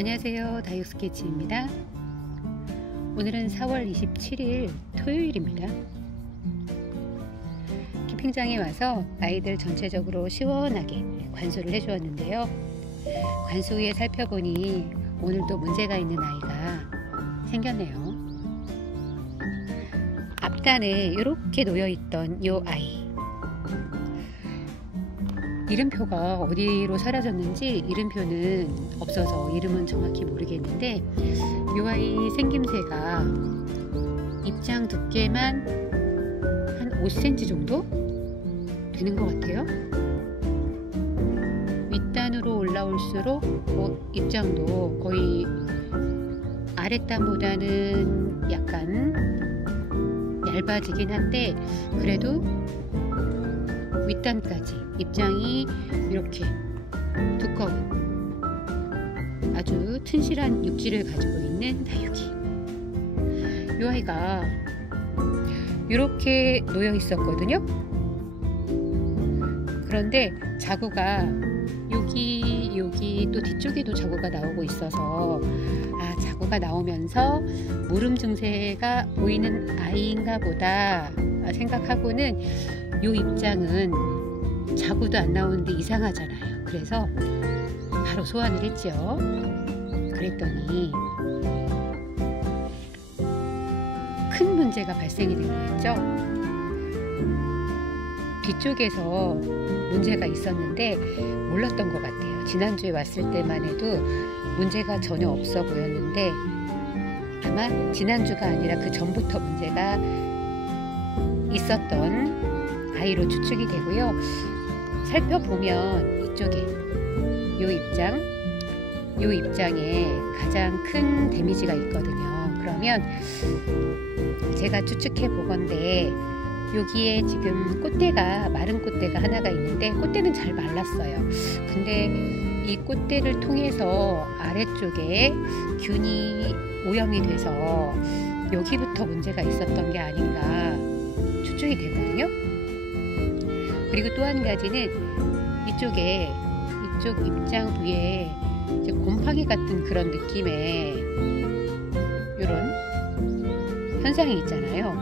안녕하세요, 다육스케치입니다. 오늘은 4월 27일 토요일입니다. 캠핑장에 와서 아이들 전체적으로 시원하게 관수를 해주었는데요. 관수 후에 살펴보니 오늘도 문제가 있는 아이가 생겼네요. 앞단에 이렇게 놓여있던 이 아이, 이름표가 어디로 사라졌는지 이름표는 없어서 이름은 정확히 모르겠는데, 이 아이 생김새가 입장 두께만 한 5cm 정도 되는 것 같아요. 윗단으로 올라올수록 입장도 거의 아랫단보다는 약간 얇아지긴 한데, 그래도 윗단까지 입장이 이렇게 두꺼운 아주 튼실한 육질을 가지고 있는 다육이. 이 아이가 이렇게 놓여 있었거든요. 그런데 자구가 여기 또 뒤쪽에도 자구가 나오고 있어서, 자구가 나오면서 무름 증세가 보이는 아이인가 보다 생각하고는, 이 입장은 자구도 안 나오는데 이상하잖아요. 그래서 바로 소환을 했죠. 그랬더니 큰 문제가 발생이 된 거였죠. 뒤쪽에서 문제가 있었는데 몰랐던 것 같아요. 지난주에 왔을 때만 해도 문제가 전혀 없어 보였는데, 아마 지난주가 아니라 그 전부터 문제가 있었던 아이로 추측이 되고요. 살펴보면 이쪽에 이 입장에 가장 큰 데미지가 있거든요. 그러면 제가 추측해 보건대, 여기에 지금 꽃대가, 마른 꽃대가 하나가 있는데, 꽃대는 잘 말랐어요. 근데 이 꽃대를 통해서 아래쪽에 균이 오염이 돼서 여기부터 문제가 있었던 게 아닌가 추측이 되거든요. 그리고 또 한 가지는 이쪽 입장 부위에 이제 곰팡이 같은 그런 느낌의 이런 현상이 있잖아요.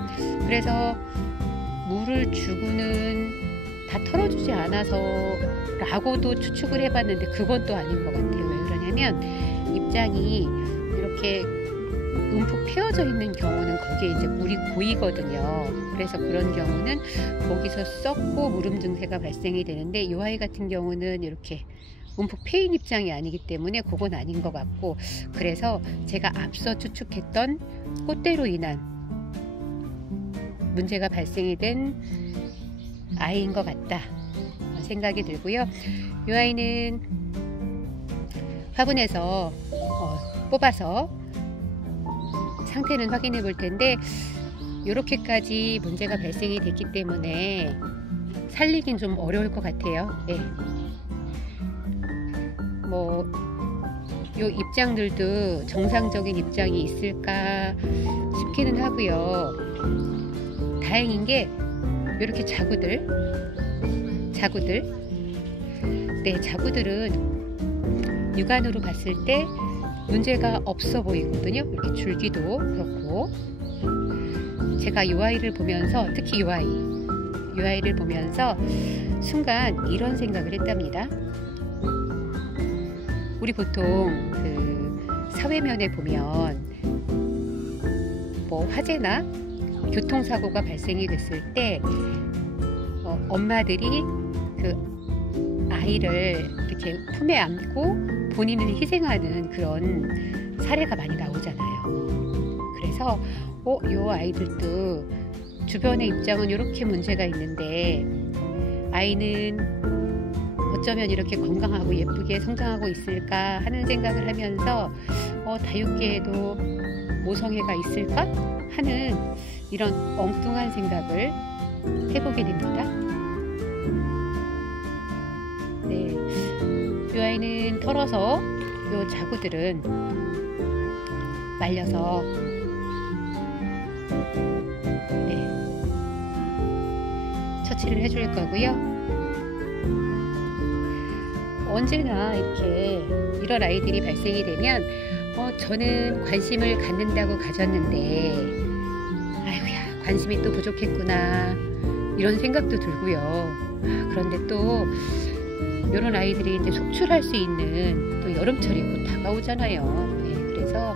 그래서 물을 주고는 다 털어주지 않아서 라고도 추측을 해봤는데, 그건 또 아닌 것 같아요. 왜 그러냐면 입장이 이렇게 움푹 패어져 있는 경우는 거기에 이제 물이 고이거든요. 그래서 그런 경우는 거기서 썩고 무름 증세가 발생이 되는데, 이 아이 같은 경우는 이렇게 움푹 패인 입장이 아니기 때문에 그건 아닌 것 같고, 그래서 제가 앞서 추측했던 꽃대로 인한 문제가 발생이 된 아이인 것 같다 생각이 들고요. 이 아이는 화분에서 뽑아서 상태는 확인해 볼 텐데, 이렇게까지 문제가 발생이 됐기 때문에 살리긴 좀 어려울 것 같아요. 이 입장들도 정상적인 입장이 있을까 싶기는 하고요. 다행인 게 이렇게 자구들은 육안으로 봤을 때 문제가 없어 보이거든요. 이렇게 줄기도 그렇고. 제가 이 아이를 보면서, 특히 이 아이를 보면서 순간 이런 생각을 했답니다. 우리 보통 그 사회면에 보면 화재나 교통사고가 발생이 됐을 때 엄마들이 그 아이를 이렇게 품에 안고 본인을 희생하는 그런 사례가 많이 나오잖아요. 그래서 이 아이들도 주변의 입장은 이렇게 문제가 있는데, 아이는 어쩌면 이렇게 건강하고 예쁘게 성장하고 있을까 하는 생각을 하면서 다육계에도 모성애가 있을까 하는 이런 엉뚱한 생각을 해보게 됩니다. 이 아이는 털어서 이 자구들은 말려서 처치를 해줄 거고요. 언제나 이렇게 이런 아이들이 발생이 되면 저는 관심을 갖는다고 가졌는데 아이고야 관심이 또 부족했구나 이런 생각도 들고요. 그런데 또 이런 아이들이 이제 속출할 수 있는 또 여름철이 곧 다가오잖아요. 네, 그래서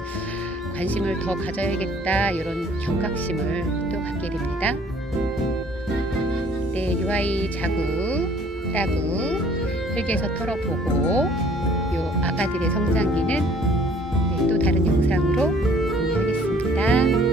관심을 더 가져야겠다 이런 경각심을 또 갖게 됩니다. 네, 이 아이 자구 흙에서 털어보고 요 아가들의 성장기는 또 다른 영상으로 공유하겠습니다.